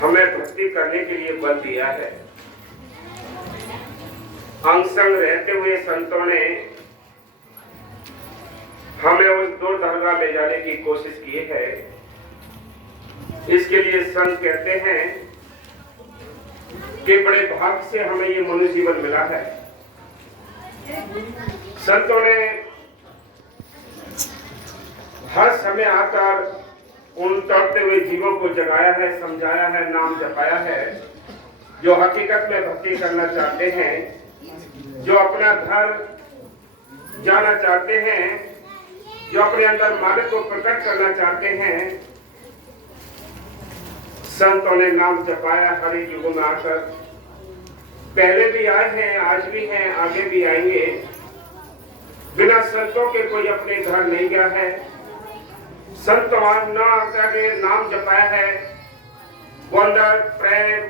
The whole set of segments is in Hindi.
हमें भक्ति करने के लिए बल दिया है। अंग संग रहते हुए संतों ने हमें उस दो दरगाह ले जाने की कोशिश की है। इसके लिए संत कहते हैं कि बड़े भाग्य से हमें ये मनुष्य जीवन मिला है। संतों ने हर समय आकर उन तड़पते हुए जीवों को जगाया है, समझाया है, नाम जपाया है। जो हकीकत में भक्ति करना चाहते हैं, जो अपना घर जाना चाहते हैं, जो अपने अंदर मालिक को प्रकट करना चाहते हैं, संतों ने नाम जपाया। हर एक युग में आकर पहले भी आए हैं, आज भी हैं, आगे भी आएंगे। बिना संतों के कोई अपने घर नहीं गया है। संतवान न आकर नाम जपाया है, वो अंदर प्रेम,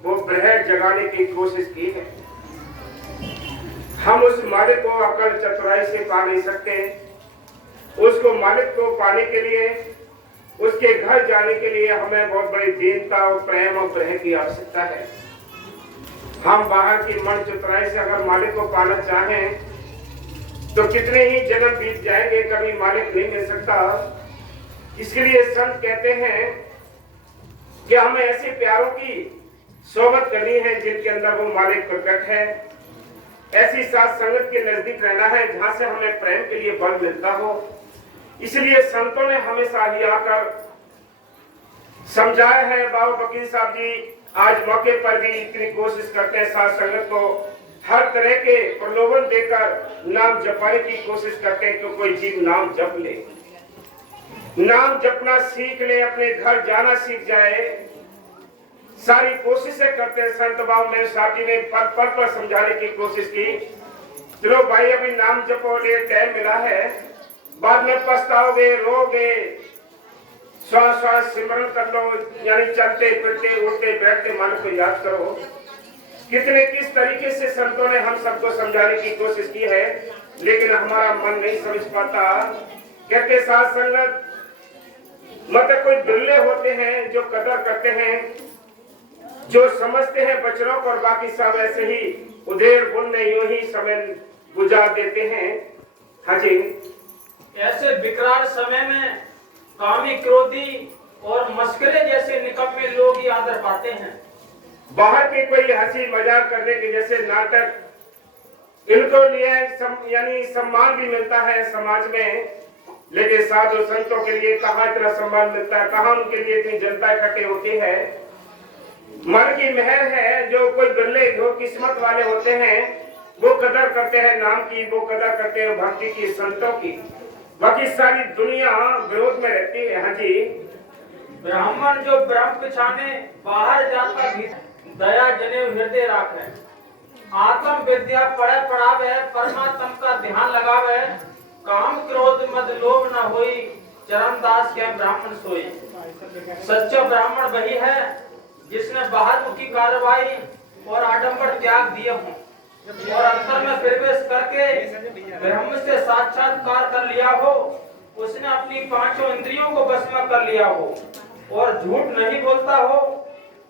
वो ब्रह जगाने की कोशिश की है। हम उस मालिक को अकल चतुराई से पा नहीं सकते। उसको मालिक को पाने के लिए, उसके घर जाने के लिए हमें बहुत बड़ी दीनता और प्रेम और ब्रह की आवश्यकता है। हम बाहर की मन चतुराई से अगर मालिक को पाना चाहें तो कितने ही जन्म बीत जाएंगे, कभी मालिक नहीं मिल सकता। इसलिए संत कहते हैं कि हमें ऐसे प्यारों की सोबत करनी है जिनके अंदर वो मालिक प्रकट है। ऐसी साथ संगत के नजदीक रहना है जहां से हमें प्रेम के लिए बल मिलता हो। इसलिए संतों ने हमेशा ही आकर समझाया है। बाबा वकील साहब जी आज मौके पर भी इतनी कोशिश करते हैं, साथ संगत को हर तरह के प्रलोभन देकर नाम जपाने की कोशिश करते हैं कि कोई जीव नाम जप ले, नाम जपना सीख ले, अपने घर जाना सीख जाए। सारी कोशिशें करते हैं। संत बाबू मेरे साहब जी ने पल पल पर समझाने की कोशिश की। चलो भाई अभी नाम जपो, टाइम मिला है, बाद में पछताओगे, रोगे। श्वास श्वास सिमरन कर लो, यानी चलते फिरते उठते बैठते मन को याद करो। कितने किस तरीके से संतों ने हम सबको समझाने की कोशिश की है, लेकिन हमारा मन नहीं समझ पाता। कहते साथ संगत मतलब कोई बिरले होते हैं जो कदर करते हैं, जो समझते हैं बचनों को, और बाकी सब ऐसे ही उधेड़ बुन में यूं ही समय गुजार देते हैं। हाँ जी, ऐसे विकराल समय में कामी, क्रोधी और मस्करे जैसे निकम्मे लोग ही आदर पाते हैं। बाहर के कोई हंसी मजाक करने के जैसे नाटक इनको लिए यानी सम्मान भी मिलता है समाज में, लेकिन साधु संतों के लिए कहाँ इतना सम्मान मिलता है, कहाँ उनके लिए इतनी जनता इकट्ठी होती है। मन की मेहर है। जो कोई बिरले, जो किस्मत वाले होते हैं, वो कदर करते हैं नाम की, वो कदर करते हैं भक्ति की, संतों की। बाकी सारी दुनिया विरोध में रहती है। हाँ जी, ब्राह्मण जो ब्रह्म पिछाने बाहर जाता भी दया जनेऊ हृदय राखे, आत्म विद्या पढ़े पढ़ावे, परमात्मा का ध्यान लगावे, काम क्रोध मद लोभ न होई, चरणदास के ब्राह्मण सोई। सच्चा ब्राह्मण वही है जिसने बाहर मुखी कार्रवाई और आडंबर त्याग दिए हों और अंतर में प्रवेश करके ब्रह्म से साक्षात्कार कर लिया हो। उसने अपनी पांचों इंद्रियों को बस में कर लिया हो और झूठ नहीं बोलता हो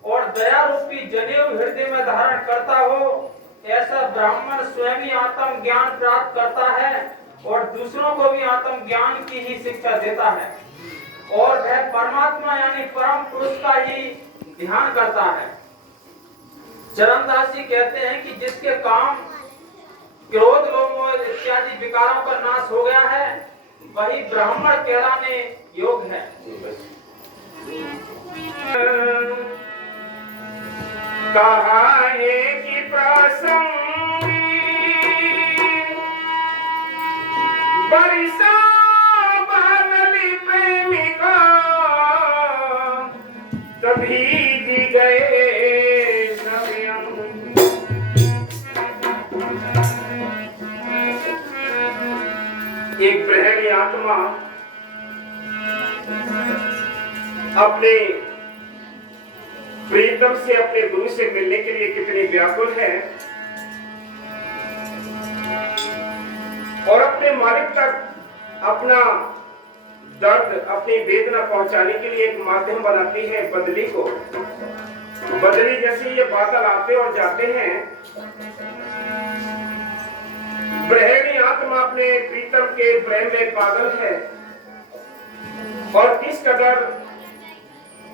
और दया रूपी जनेऊ हृदय में धारण करता हो। ऐसा ब्राह्मण स्वयं ही आत्म ज्ञान प्राप्त करता है और दूसरों को भी आत्म ज्ञान की ही शिक्षा देता है और वह परमात्मा यानी परम पुरुष का ही ध्यान करता है। चरणदास जी कहते हैं कि जिसके काम क्रोध, लोभ इत्यादि विकारों का नाश हो गया है, वही ब्राह्मण कहलाने योग्य है। कहा की प्रसंगी बरिसा बादली प्रेमिका तभी दी गए एक ब्रह्मी आत्मा अपने प्रीतम से, अपने गुरु से मिलने के लिए कितनी व्याकुल है और अपने मालिक तक अपना दर्द, अपनी वेदना पहुंचाने के लिए एक माध्यम बनाती है बदली को। बदली जैसे ये बादल आते और जाते हैं, ब्रह्मणी आत्मा अपने प्रीतम के प्रेम में पागल है और किस कदर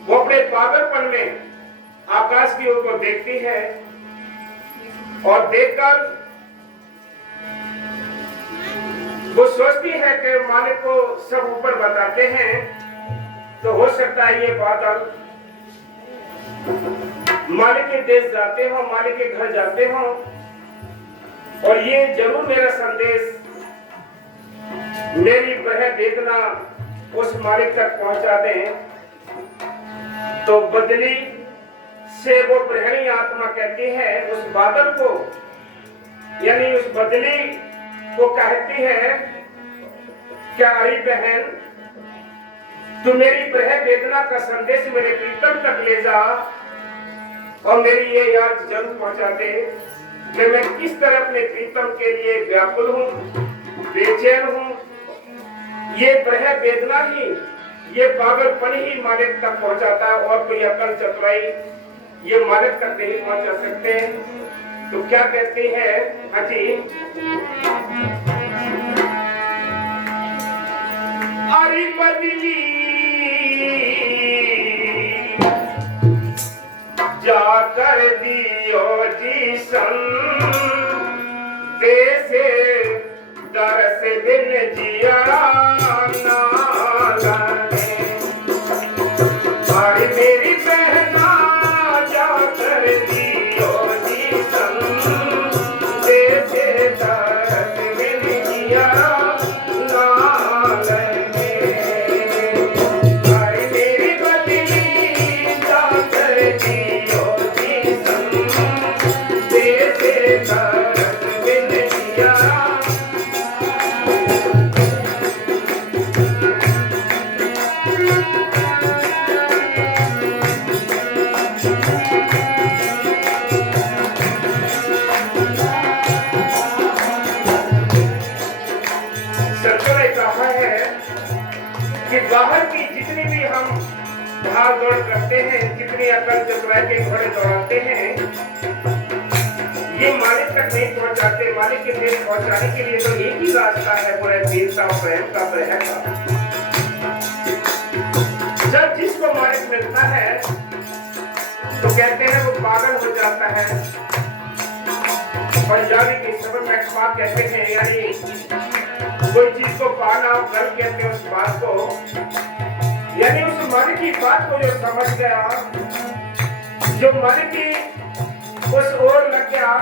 वो अपने पागलपन में आकाश की ओर को देखती है और देखकर वो सोचती है कि मालिक को सब ऊपर बताते हैं तो हो सकता है ये बादल मालिक के देश जाते हो, मालिक के घर जाते हो और ये जरूर मेरा संदेश, मेरी वह वेदना उस मालिक तक पहुंचा दें। तो बदली से वो ब्रह्मणी आत्मा कहती है उस बादल को, यानी उस बदली को कहती है, क्या अरे बहन तू मेरी वह वेदना का संदेश मेरे प्रीतम तक ले जा और मेरी ये याद जरूर पहुंचा दे कि मैं किस तरह अपने प्रीतम के लिए व्याकुल हूँ, बेचैन हूँ। ये वह वेदना ही, ये पागलपन ही मालिक तक पहुंचाता है और कोई अकल चतुराई ये मालिक तक नहीं पहुंचा सकते। तो क्या कहती है, हाँ जी, अरे बदली जाकर दियो जी देसे दरस बिन जिया ना लाने। अरे मेरी बहना जाकर दियो जी देसे दरस बिन जिया ना लाने। अरे मेरी बदली जाकर दियो जी देसे दरस बिन जिया। कि बाहर की जितनी भी हम भाग दौड़ करते हैं, जितनी अकल चतुराई के घोड़े दौड़ाते हैं, ये मालिक तक नहीं पहुंचाते। मालिक के देश पहुंचाने के लिए तो एक ही रास्ता है, वो है दीनता और प्रेम का, प्रेम का। जब जिसको मालिक मिलता है तो कहते हैं वो पागल हो जाता है। पंजाबी के शब्द में बात कहते हैं, यानी कोई चीज को पाना और गर्व कहते हैं उस बात को, यानी उस मालिक की बात को जो समझ गया, जो मालिक की उस ओर लग गया,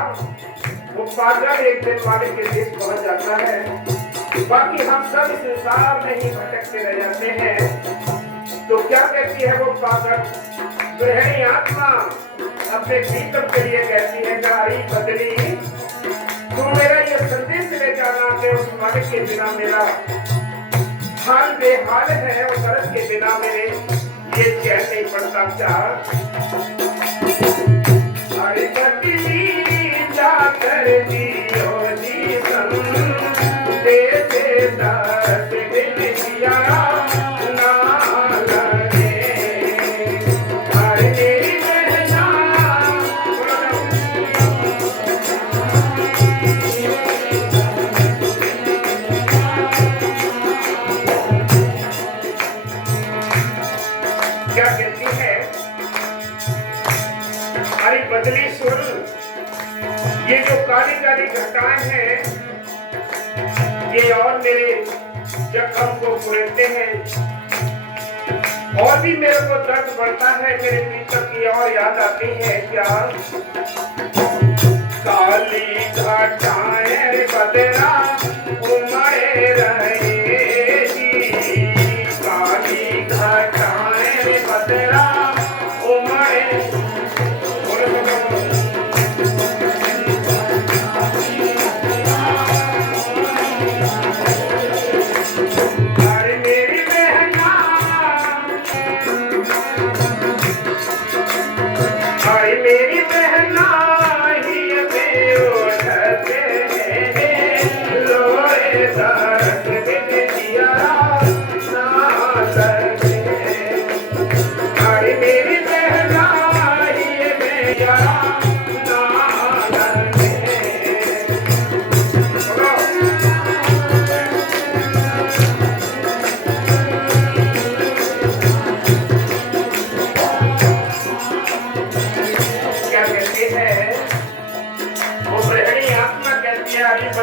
वो पागल एक दिन मालिक के देश पहुंच जाता है। बाकी हम सब इस संसार में ही भटकते रह जाते हैं। तो क्या कहती है वो पागल ब्रह्मणी आत्मा अपने प्रीतम के लिए कहती है, अरे बदली तू मेरा ये संदेश ले जाना कि उस मालिक के बिना मेरा हाल बेहाल है और दर्द के बिना मेरे ये चैन नहीं पड़ता। क्या अरे बदली जाकर दियो जी देसे दरस बिन जिया ना लाने। अरे मेरी बहना क्या कहती है, अरे बदली सुन, ये जो काली काली घटनाएं हैं ये और मेरे जख्म को कुरेदते हैं और भी मेरे को दर्द बढ़ता है, मेरे प्रीतम की और याद आती है। क्या काली घटाएं बदला उमड़े रहे जी, काली घटाएं बदला उमड़े। अरे मेरी बहना, अरे मेरी बहना ही में उठते हैं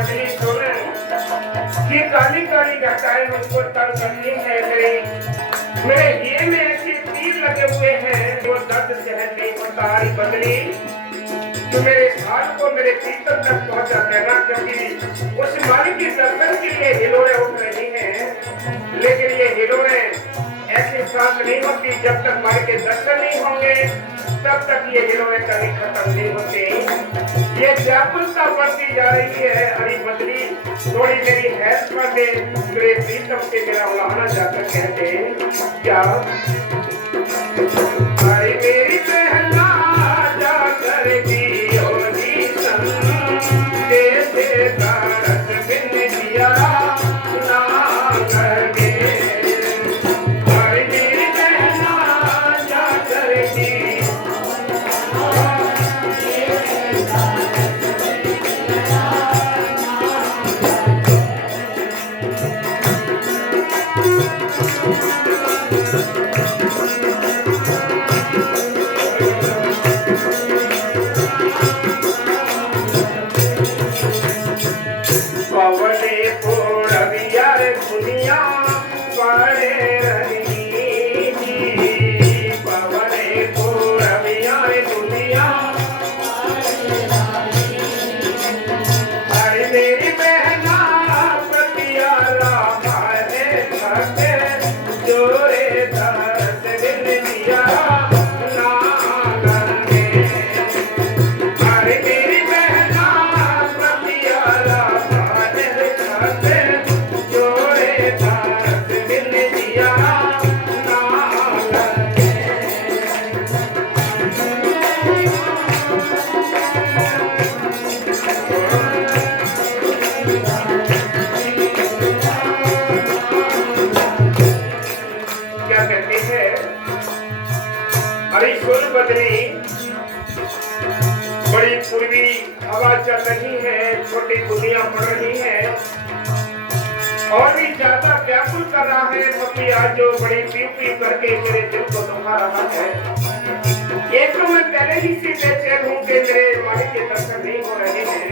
बदली सुन, ये काली काली घटाएं मुझको तंग करती है। मेरे हिये में ऐसे तीर लगे हुए हैं जो दर्द सहन नहीं होता। आई बदली तो मेरे हाथ को मेरे पीतल तक पहुंचा देना, क्योंकि उस मालिक के दर्शन के लिए हिलोरे उठ रही हैं। लेकिन ये हिलोरे ऐसे शांत नहीं होती जब तक मालिक के दर्शन नहीं होंगे, तब तक ये हिलोरे कभी खत्म नहीं होते। ये व्याकुलता बढ़ती जा रही है। अरे बदली थोड़ी मेरी हेल्प कर दे। मेरे प्रीतम से मेरा उलाहना जाकर कहते क्या, अरे मेरी बहना जाकर जियो जी संग, जैसे दर्द बिन दिया ना करके। अरे मेरी बहना जाकर जियो पवने पूरबिया रे दुनिया पड़े रही जी। पवने पूरबिया रे दुनिया, अरे मेरी बहना पतिया रामा ने खाते जोरे दर्द दिल दिया ना करके। अरे मेरी बहना पतिया रामा ने खाते जोरे दर्द दिल दिया ना करके। क्या कहते हैं, अरे सुन बदली, बड़ी पूर्वी हवा चल रही है, छोटी दुनिया पड़ रही है, और भी ज्यादा व्याकुल कर रहा है पपिया जो बड़ी पीप पीप करके मेरे दिल को दुखा रहा है। एक तो मैं पहले ही से बेचैन हूँ कि मेरे मालिक के दर्शन नहीं हो रहे हैं।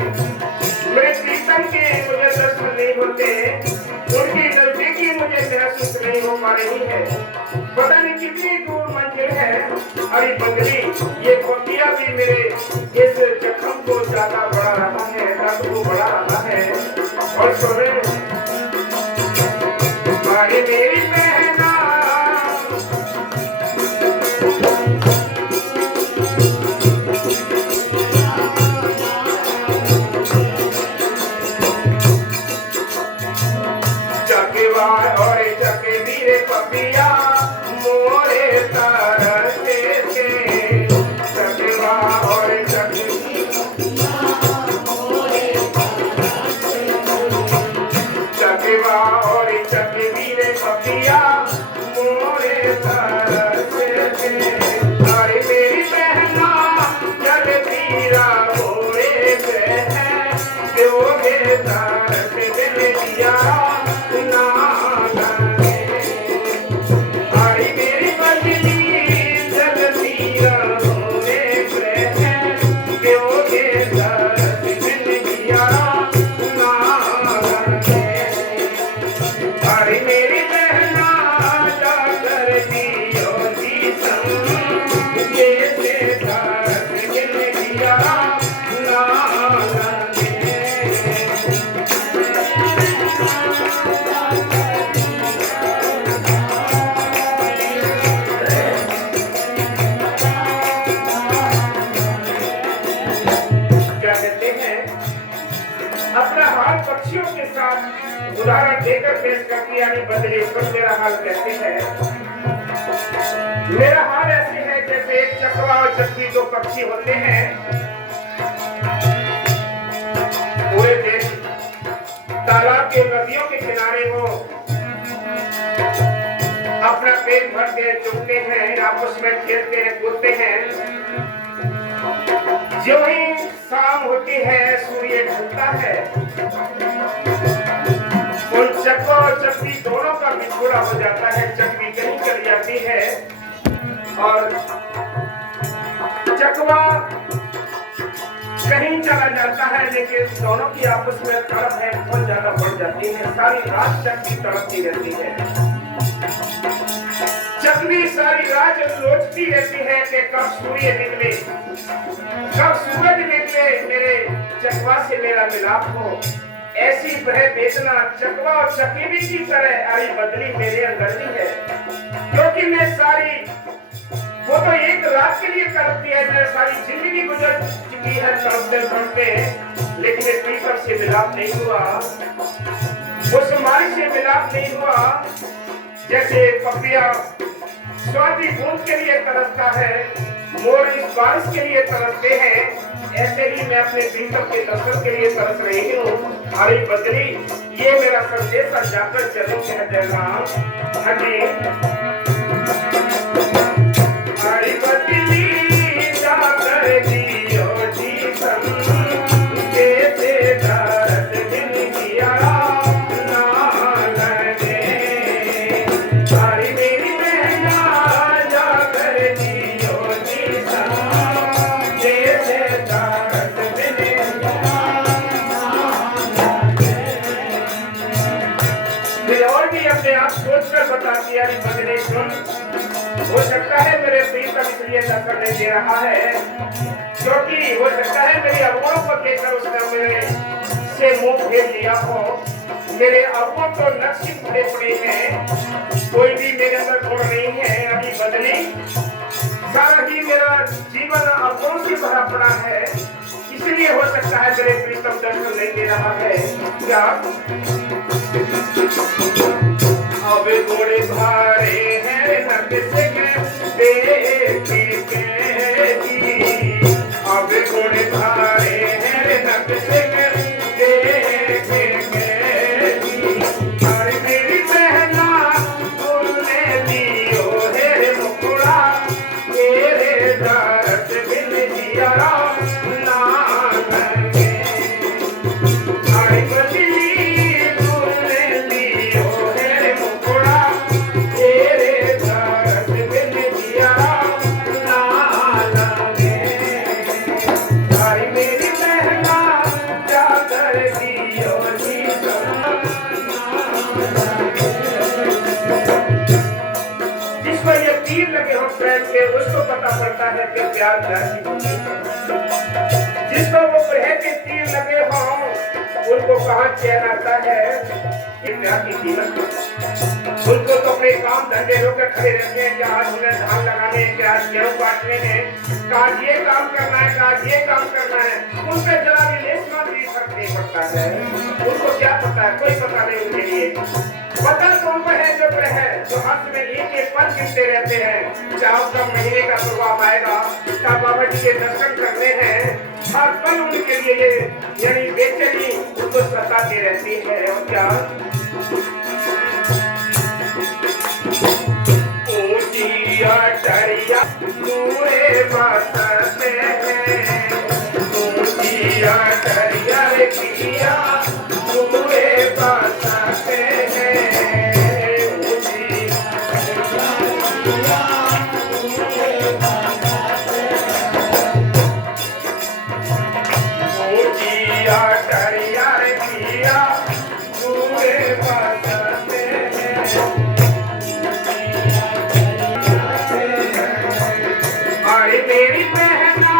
मेरे प्रीतम के मुझे दर्शन नहीं होते, उनकी नजदीकी मुझे महसूस नहीं हो पा रही है। पता नहीं कितनी दूर मंजिल है। अरे बंगली ये पपिया भी मेरे इस जख्म को ज्यादा बढ़ा रहा है, दर्द को बढ़ा रहा है। और सुने, अरे मेरी बहना चकेवा और चके वीरे पपिया मोरे तरसे थे। चकेवा और चके चकेवा और चके वीरे पपिया मोरे तरसे थे। अरे मेरी बहना जग पीरा मोरे से है, दोगे तरस दिल दिया ना करके। अरे मेरी बदली जग पीरा मोरे से है, दोगे तरस दिल दिया ना करके। अरे मेरी बहना जाकर जियो जी संग, जैसे दर्द दिल दिया ना करके। क्या कहते हैं, अपना हाल पक्षियों के साथ उदाहरण देकर पेश करती यानी बदली पर मेरा हाल कहते हैं। मेरा हाल ऐसे है जैसे एक चकवा और चकवी दो पक्षी होते हैं। पूरे दिन तालाब के नदियों के किनारे वो अपना पेट भर के चुगते हैं, आपस में खेलते हैं, कूदते हैं। जो ही शाम होती है, सूर्य ढलता है, उन चकवा और चकवी दोनों का बिछोड़ा हो जाता है। चकवी कहीं चली जाती है और चकवा कहीं चला जाता है, लेकिन दोनों की आपस में तड़प है बहुत ज्यादा बढ़ जाती है। सारी रात चकली तड़पती रहती है, चकली सारी रात सोचती रहती है कि कब सूर्य निकले, कब सूरज निकले, मेरे चकवा से मेरा मिलाप हो। ऐसी वह वेदना चकवा और चकेली की तरह आई बदली मेरे अंदर भी है, क्योंकि मैं सारी, वो तो एक रात के लिए तड़पती है, मेरी सारी जिंदगी गुजर चुकी है तड़पते तड़पते, लेकिन इस प्रीतम से मिलाप नहीं हुआ, उस मारी से मिलाप नहीं हुआ। जैसे पपिया स्वाति बूंद के लिए तरसता है, मोर इस बारिश के लिए तरसते हैं, ऐसे ही मैं अपने प्रीतम के दर्शन के लिए तरस रही हूँ। अरे बदली, ये मेरा संदेश जाकर चलो कह देना। हाँ जी, अरे बदली जाकर दियो जी कैसे दर्द दिल दिया ना लगे। अरे मेरी बहना जाकर दियो जी कैसे दर्द दिल दिया ना लगे। फिर और भी अपने आप सोचकर बताती है, बदले सुन, हो सकता है मेरे प्रीतम इसलिए दर्शन नहीं दे रहा है क्योंकि हो सकता है मेरी अवगुणों को देखकर उसने मेरे से मुंह फेर लिया हो। मेरे अवगुण तो नक्शे पड़े पड़े हैं, कोई भी मेरे अंदर गुण नहीं है। अभी बदली, सारा ही मेरा जीवन अवगुणों से भरा पड़ा है, इसलिए हो सकता है मेरे प्रीतम दर्शन नहीं दे रहा है। क्या अब घोड़े भारे हैं नक से देखी जी, अब घोड़े भारे हैं नक से देखे जी। अरे मेरी बहना तुमने लियो है मुकुड़ा, तेरे दर्द बिन जिया ना लगे। अरे बदली तुमने लियो है मुकुड़ा, तेरे दर्द बिन जिया ना लगे। अरे मेरी बहना जाकर दियो जी जिसको ये तीर लगे हो प्रेम के, उसको पता पड़ता है कि प्यार कैसी होती है। जिसको वो प्रेम के तीर लगे हो, उनको कहाँ चैन आता है कि प्यार की कीमत। उनको तो अपने काम धंधे होकर खड़े रहते हैं कि आज हमें धान लगाने हैं, कि आज गेहूं काटने हैं, आज ये काम करना है, आज ये काम करना है। उन पे जरा भी लेस मात्र भी फर्क नहीं पड़ता है। उनको क्या पता है, कोई पता नहीं उनके लिए। पता तो उनको है जो है, जो हाथ में एक एक पल गिनते रहते हैं, चाहे कब महीने का प्रभाव आएगा, चाहे बाबा जी के दर्शन करने हैं, हर पल उनके लिए यानी बेचैनी उनको सताती रहती है। और क्या ऊंची अटरिया कुएं बसते हैं, ऊंची अटरिया रे पिया कुएं बसते हैं। ऊंची अटरिया रे पिया कुएं बसते हैं। अरे मेरी बहना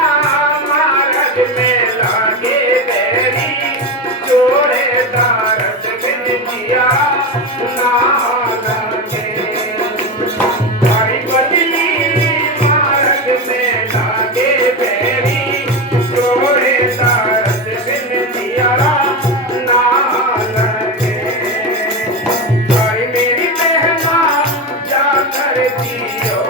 मारग में लागे बेरी, जोड़े दर्द बिन जिया ना लगे। अरे बदली मारग में लागे बेरी, जोड़े दर्द बिन जिया ना लगे। अरे मेरी बहना जाकर दियो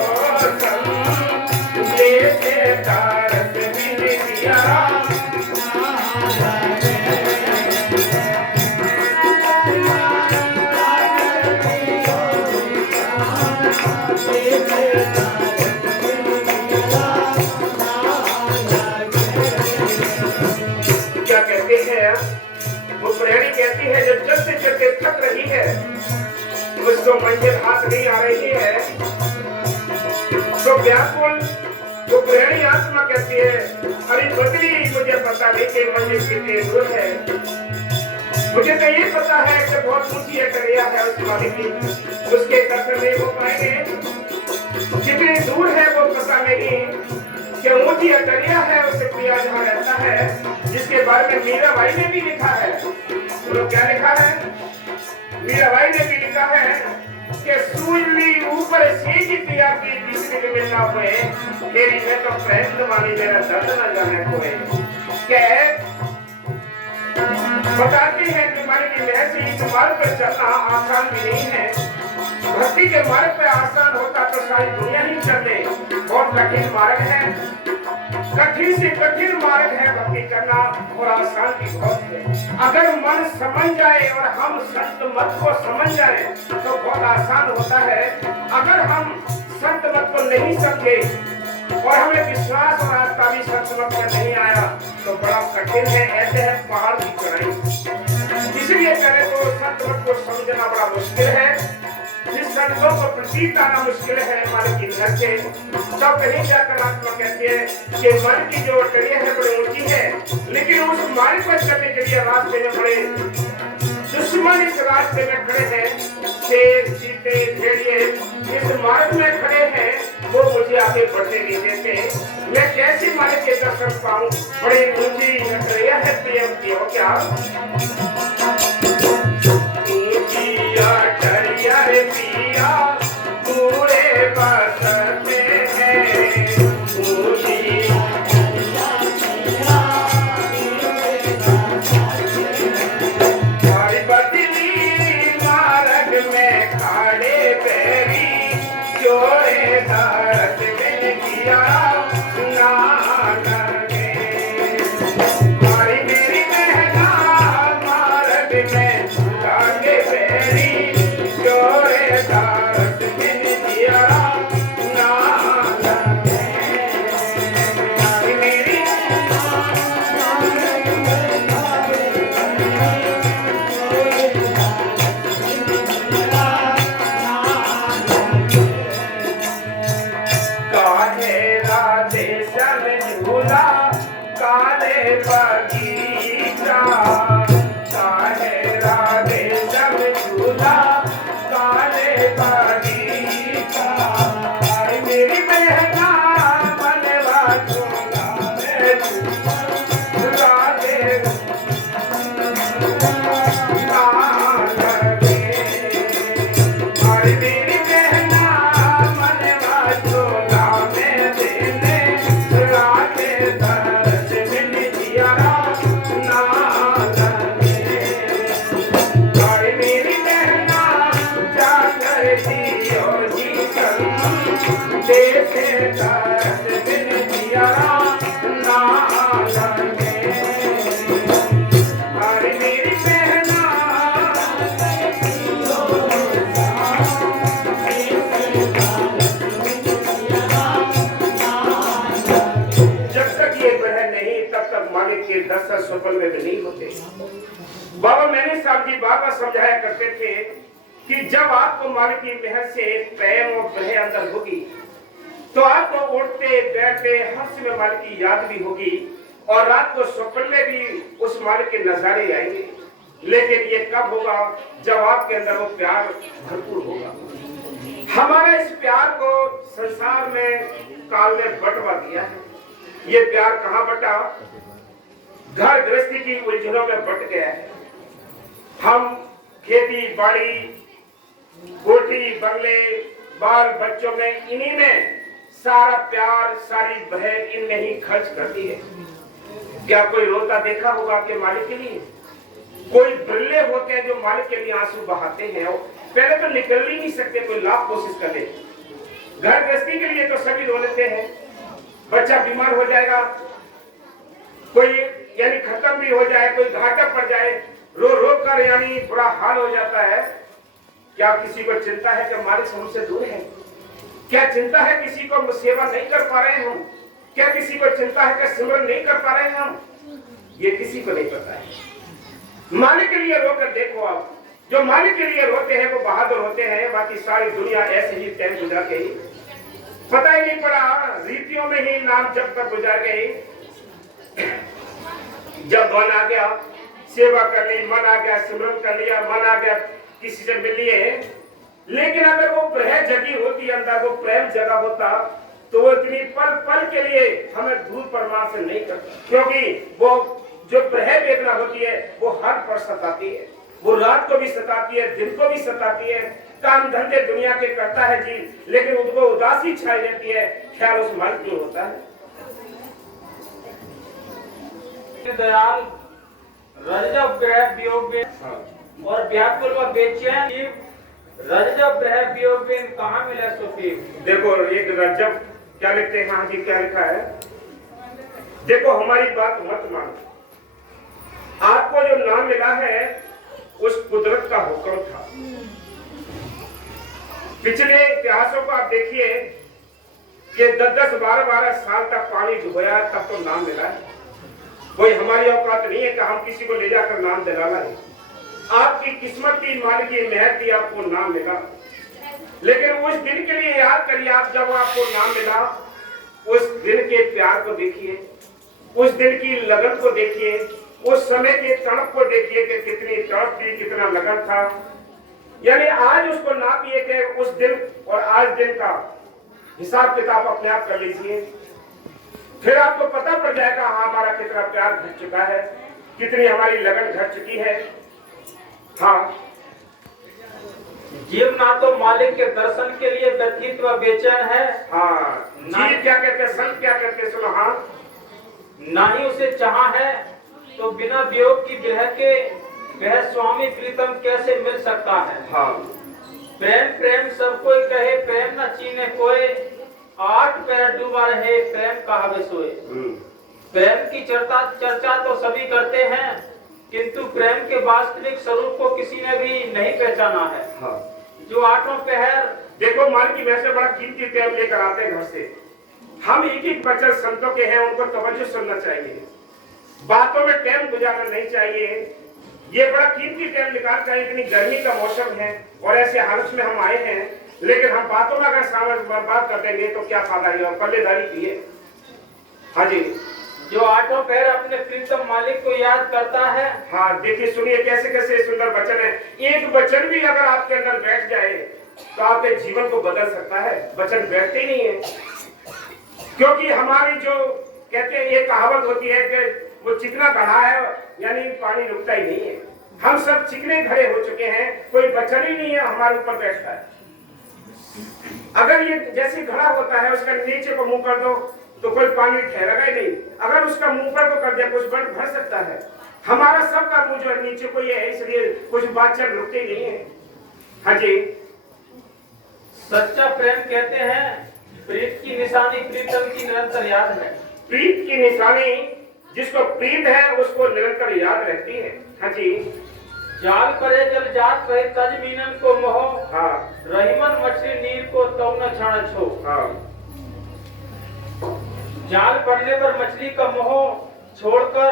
जैसे दर्द बिन जिया ना लगे। क्या कहते हैं, वो प्रेमी कहती है जो चलते चलते थक रही है, उसको मंजिल हाथ नहीं आ रही है, तो व्याकुल तो गृहिणी आत्मा कहती है, अरे बदली मुझे पता नहीं कि मंदिर कितनी दूर है, मुझे तो ये पता है कि बहुत ऊंची अटरिया है उस मालिक की, उसके दर्शन नहीं हो पाएंगे। कितनी दूर है वो पता नहीं, कि ऊंची अटरिया है उससे प्रिया जहाँ रहता है, जिसके बारे में मीराबाई ने भी लिखा है। तो क्या लिखा है? मीराबाई ने भी लिखा है कि सूली ऊपर से ही प्रिया की तीसरे के मिलना हुए, तेरी में तो प्रेम वाली मेरा दर्द न जाने कोई। क्या बताती है कि मालिक की महर से इस मार्ग पर चलना आसान भी नहीं है। भक्ति के मार्ग पे आसान होता तो सारी दुनिया ही चलते। बहुत कठिन मार्ग है, कठिन से कठिन मार्ग है भक्ति करना, और आसान भी बहुत है। अगर मन समझ जाए और हम संत मत को समझ जाए तो बहुत आसान होता है। अगर हम संत मत को नहीं समझे और हमें विश्वास और आस्था भी संत मत में नहीं आया तो बड़ा कठिन है। ऐसे है पहाड़ की चढ़ाई। इसलिए पहले तो संत मत को समझना बड़ा मुश्किल है। जिस संतों को प्रतीत आना मुश्किल है मालिक की घर से, तब कहीं जाकर आत्मा कहती है कि मन की जो अटरिया है बड़ी ऊंची है, लेकिन उस मार्ग पर चलने के लिए रास्ते में बड़े दुश्मन इस रास्ते में खड़े हैं। शेर, चीते, भेड़िए इस मार्ग में खड़े हैं, वो मुझे आगे बढ़ने नहीं देते। मैं कैसे मालिक के दर्शन पाऊं? बड़ी ऊंची अटरिया है प्रियम की, हो क्या पिया पूरे बसते हैं। हमारी बदली मार्ग में खड़े पैरी जोड़े दर्द में किया ना लगे। हमारी मेरी महंगा मार्ग में खड़े पैरी काले बगीचा काहे राधे सब झूला काले बगीचा मेरी बहना मनवा झूला राधे मेरी बहना मनवा झूला में देने राधे दर्शन सफल में भी नहीं होते। बाबा मैंने साहब जी बाबा समझाया करते थे कि जब आपको मालिक की मेहर से प्रेम और प्रेम अंदर होगी तो आपको उठते बैठते हर समय मालिक की याद भी होगी और रात को स्वप्न में भी उस मालिक के नजारे आएंगे। लेकिन ये कब होगा? जब आपके अंदर वो प्यार भरपूर होगा। हमारे इस प्यार को संसार में काल ने बंटवा दिया है। ये प्यार कहाँ बटा? घर गृहस्थी की उलझनों में बट गया है। हम खेती बाड़ी, कोठी बंगले, बाल बच्चों में, इन्हीं में सारा प्यार, सारी बह इनमें ही खर्च करती है। क्या कोई रोता देखा होगा आपके मालिक के लिए? कोई बिरले होते हैं जो मालिक के लिए आंसू बहाते हैं, पहले तो निकल ही नहीं सकते, कोई लाख कोशिश कर ले। घर गृहस्थी के लिए तो सभी रो लेते हैं। बच्चा बीमार हो जाएगा, कोई यानी खत्म भी हो जाए, कोई घाटा पड़ जाए, रो रो कर यानी थोड़ा हाल हो जाता है। क्या किसी को चिंता है कि मालिक हमसे दूर है? क्या चिंता है किसी को सेवा नहीं कर पा रहे हम? क्या किसी को चिंता है कि सिमरन नहीं कर पा रहे हम? ये किसी को नहीं पता है। मालिक के लिए रोकर देखो आप, जो मालिक के लिए रोते हैं वो बहादुर होते हैं। बाकी सारी दुनिया ऐसे ही टाइम गुजार गई। पता ही नहीं पड़ा, रीतियों में ही नाम जप कर गुजार गए। जब मन आ गया सेवा कर ली, मन आ गया सिमरन कर लिया, मन आ गया किसी से मिल लिए, लेकिन अगर वो प्रेम जगी होती अंदर, वो प्रेम जगा होता तो वो इतनी पल पल के लिए हमें दूर परमार से नहीं करता, क्योंकि वो जो प्रेम वेदना होती है वो हर पर सताती है, वो रात को भी सताती है, दिन को भी सताती है। काम धंधे दुनिया के करता है जी, लेकिन उनको उदासी छाई रहती है, ख्याल उस मन क्यों होता है। दयाल रजब ग्रह वियोग में और व्याकुल व बेचैन जीव रजब ग्रह वियोग में कहाँ मिले सुखी। देखो एक रजब क्या लिखते हैं, हाँ जी क्या लिखा है, देखो हमारी बात मत मानो, आपको जो नाम मिला है उस कुदरत का हुक्म था। पिछले इतिहासों को आप देखिए कि 10-10, 12-12 साल तक पानी डुबोया तब तो नाम मिला है। कोई हमारी औकात नहीं है कि हम किसी को ले जाकर नाम दिलाना है। आपकी किस्मत की, मालिक की मेहर थी, आपको नाम मिला। लेकिन उस दिन के लिए याद करिए, आप जब आपको नाम मिला उस दिन के प्यार को देखिए, उस दिन की लगन को देखिए, उस समय के तड़प को देखिए कि कितनी तड़प थी, कितना लगन था। यानी आज उसको नापिए कि उस दिन और आज दिन का हिसाब किताब अपने आप कर लीजिए, फिर आपको पता पड़ जाएगा हाँ हमारा कितना प्यार घट चुका है, कितनी हमारी लगन घट चुकी है। हाँ, जीव ना तो मालिक के दर्शन के लिए व्यथित व बेचैन है, हाँ जीव क्या कहते, संत क्या कहते, सुनो। हाँ, ना ही उसे चाहा है तो बिना वियोग की विरह के वह स्वामी प्रीतम कैसे मिल सकता है। हाँ, प्रेम प्रेम सब कोई कहे, प्रेम न चीने कोई, 8 पैर डूबा रहे प्रेम कहावे सोए। प्रेम की चर्चा तो सभी करते हैं, किंतु प्रेम के वास्तविक स्वरूप को किसी ने भी नहीं पहचाना है। हाँ। जो 8 पहर देखो मान की वैसे बड़ा कीमती टाइम लेकर आते हैं घर से, हम एक वचन संतों के हैं, उनको तवज्जो सुनना चाहिए, बातों में टाइम गुजारना नहीं चाहिए। ये बड़ा कीमती टाइम निकाल कर, इतनी गर्मी का मौसम है और ऐसे हालत में हम आए हैं, लेकिन हम बातों में अगर सामने बर्बाद कर देंगे तो क्या फायदा है, और पल्लेदारी की है। हाँ जी, जो 8 पैर अपने प्रीतम मालिक को याद करता है। हाँ देखिए सुनिए कैसे कैसे सुंदर वचन है। एक वचन भी अगर आपके अंदर बैठ जाए तो आपके जीवन को बदल सकता है। वचन बैठते ही नहीं है, क्योंकि हमारी जो कहते हैं ये कहावत होती है कि वो चिकना घड़ा है यानी पानी रुकता ही नहीं है। हम सब चिकने घड़े हो चुके हैं, कोई वचन ही नहीं है हमारे ऊपर बैठता है। अगर ये जैसे घड़ा होता है उसका नीचे को मुंह कर दो तो कोई पानी ठहरेगा ही नहीं, अगर उसका मुंह पर को कर दिया कुछ भर सकता है। हमारा सबका मुंह जो है नीचे को ये है, इसलिए कुछ बातचीत रुकते ही नहीं है। हाँ जी, सच्चा प्रेम कहते हैं प्रीत की निशानी प्रीतम की निरंतर याद है। प्रीत की निशानी जिसको प्रीत है उसको निरंतर याद रहती है। हाँ जी, जाल करे जल जात कहे तज मीनन को मोह, हाँ रहीमन मछली नीर को तौ न छाण छो। हाँ, जाल पड़ने पर मछली का मोह छोड़कर